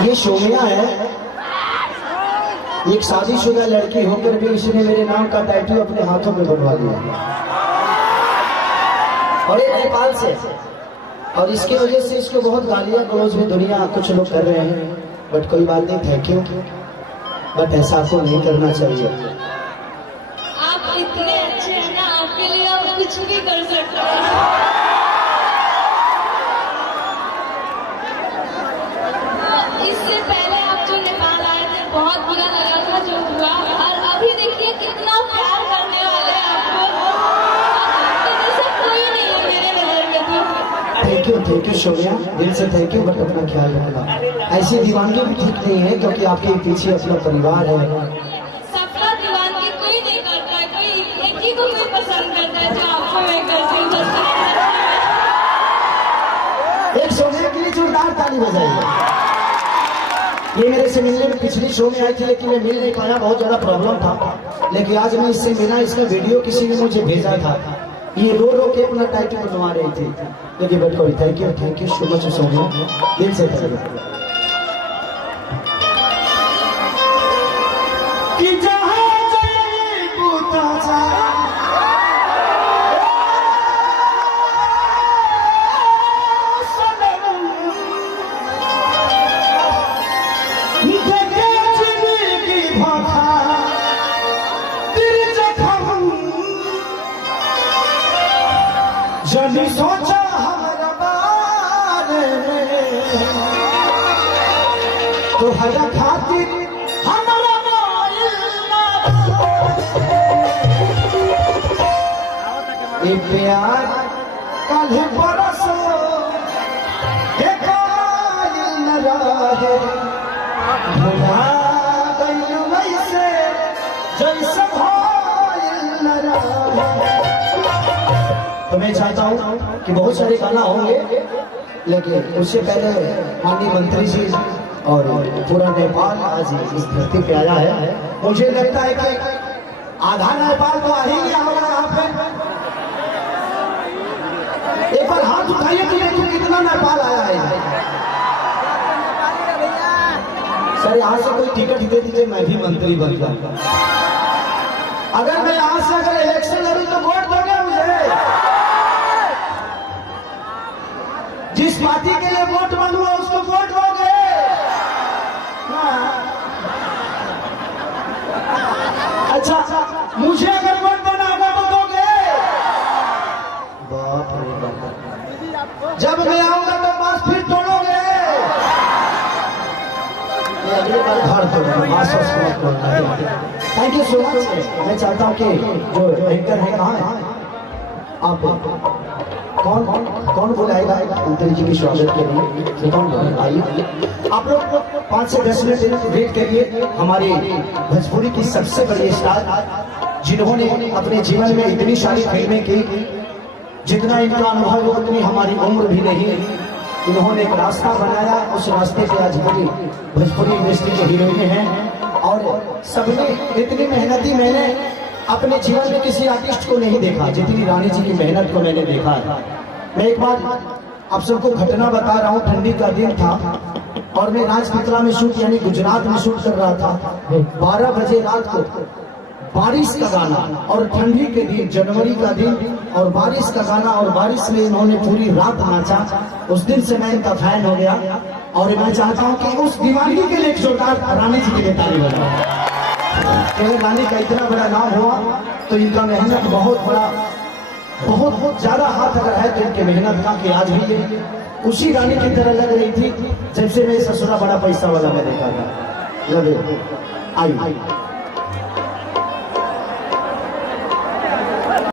ये सोमिया है, एक शादीशुदा लड़की होकर भी इसने मेरे नाम का टैटू अपने हाथों में बनवा लिया और ये नेपाल से। और इसकी वजह से इसको बहुत गालियां गलौज में दुनिया कुछ लोग कर रहे हैं, बट कोई बात नहीं, थैंक यू। बट ऐसा आपको नहीं करना चाहिए। आप इतने अच्छे हैं ना, आपके लिए आप कुछ भी कर सकते हैं। इससे पहले आप जो नेपाल आए थे बहुत बुरा लगा था जो हुआ, और अभी देखिए कितना प्यार करने वाले हैं आपको। तो जैसा कोई नहीं है मेरे नजर में तो। थैंक यू सोनिया, दिल से थैंक यू। बट अपना ख्याल रखना, ऐसी दीवानगी भी ठीक नहीं है क्योंकि आपके पीछे अपना परिवार है। सबका दीवानगी कोई नहीं करता है, कोई एक ही को कोई पसंद करता है जो आपको मैं करती हूँ। एक सोनिया के लिए जोरदार ताली बजाइए। ये मेरे से मिलने में पिछली शो में आई थी लेकिन मैं मिल नहीं पाया, बहुत ज्यादा प्रॉब्लम था। लेकिन आज मैं इससे मिला, इसका वीडियो किसी ने मुझे भेजा था। ये रो रो के अपना टाइटल बनवा रही थी। लेकिन बट कोई thank you so much Sonia, दिल से थैंक यू। जब सोचा हमारा बारे में तो हरा खातिर हमारा ये प्यार कल बरसो न रहे भुला गई वैसे जैसे न रहे। तो मैं चाहता हूँ कि बहुत सारे गाना होंगे, लेकिन उससे पहले माननीय मंत्री जी और पूरा नेपाल आज इस धरती पे आया है। मुझे लगता है कि आधा नेपाल तो आ ही गया होगा यहाँ पे। एक बार हाथ उठाइए तो देखो कितना नेपाल आया है। सर यहाँ से कोई टिकट दे दीजिए, मैं भी मंत्री बन जाऊंगा। अगर मैं यहाँ से अगर इलेक्शन लड़ू तो वोट दोगे मुझे? जिस पार्टी के लिए वोट मांगूंगा उसको वोट दोगे? अच्छा, मुझे अगर वोट देना होगा तो दोगे? बाप रे बाप, जब मैं आऊंगा तो बस फिर तोड़ोगे। Thank you so much. मैं चाहता हूँ कि जो एंकर है कहाँ है आप? कौन बुलाएगा मंत्री जी के स्वागत के लिए? कौन आइए आप लोग 5 से 10 मिनट वेट करिए। हमारे भोजपुरी की सबसे बड़ी स्टार जिन्होंने अपने जीवन में इतनी सारी फिल्में की, जितना इनका अनुभव उतनी हमारी उम्र भी नहीं। इन्होंने एक रास्ता बनाया, उस रास्ते पे आज बड़ी भोजपुरी इंडस्ट्री के हीरोइन हैं। और सबने इतनी मेहनती, मैंने अपने जीवन में किसी आर्टिस्ट को नहीं देखा जितनी रानी जी की मेहनत को मैंने देखा है। मैं एक बार आप सबको घटना बता रहा हूँ। ठंडी का दिन था और मैं राजपिपला में शूट यानी गुजरात में शूट कर रहा था। 12 बजे रात को बारिश का गाना और ठंडी के दिन, जनवरी का दिन और बारिश का गाना, और बारिश में इन्होंने पूरी रात नाचा। उस दिन से मैं इनका फैन हो गया और मैं चाहता हूँ कि उस दीवानगी के लिए जोरदार रानी जी के लिए ताली बजाओ। रानी का इतना बड़ा नाम हुआ तो इनका मेहनत बहुत ज्यादा हाथ अगर है तो इनके मेहनत का, कि आज भी उसी रानी की तरह लग रही थी जब से मैं ससुरा बड़ा पैसा वाला में देखा था। लगे आई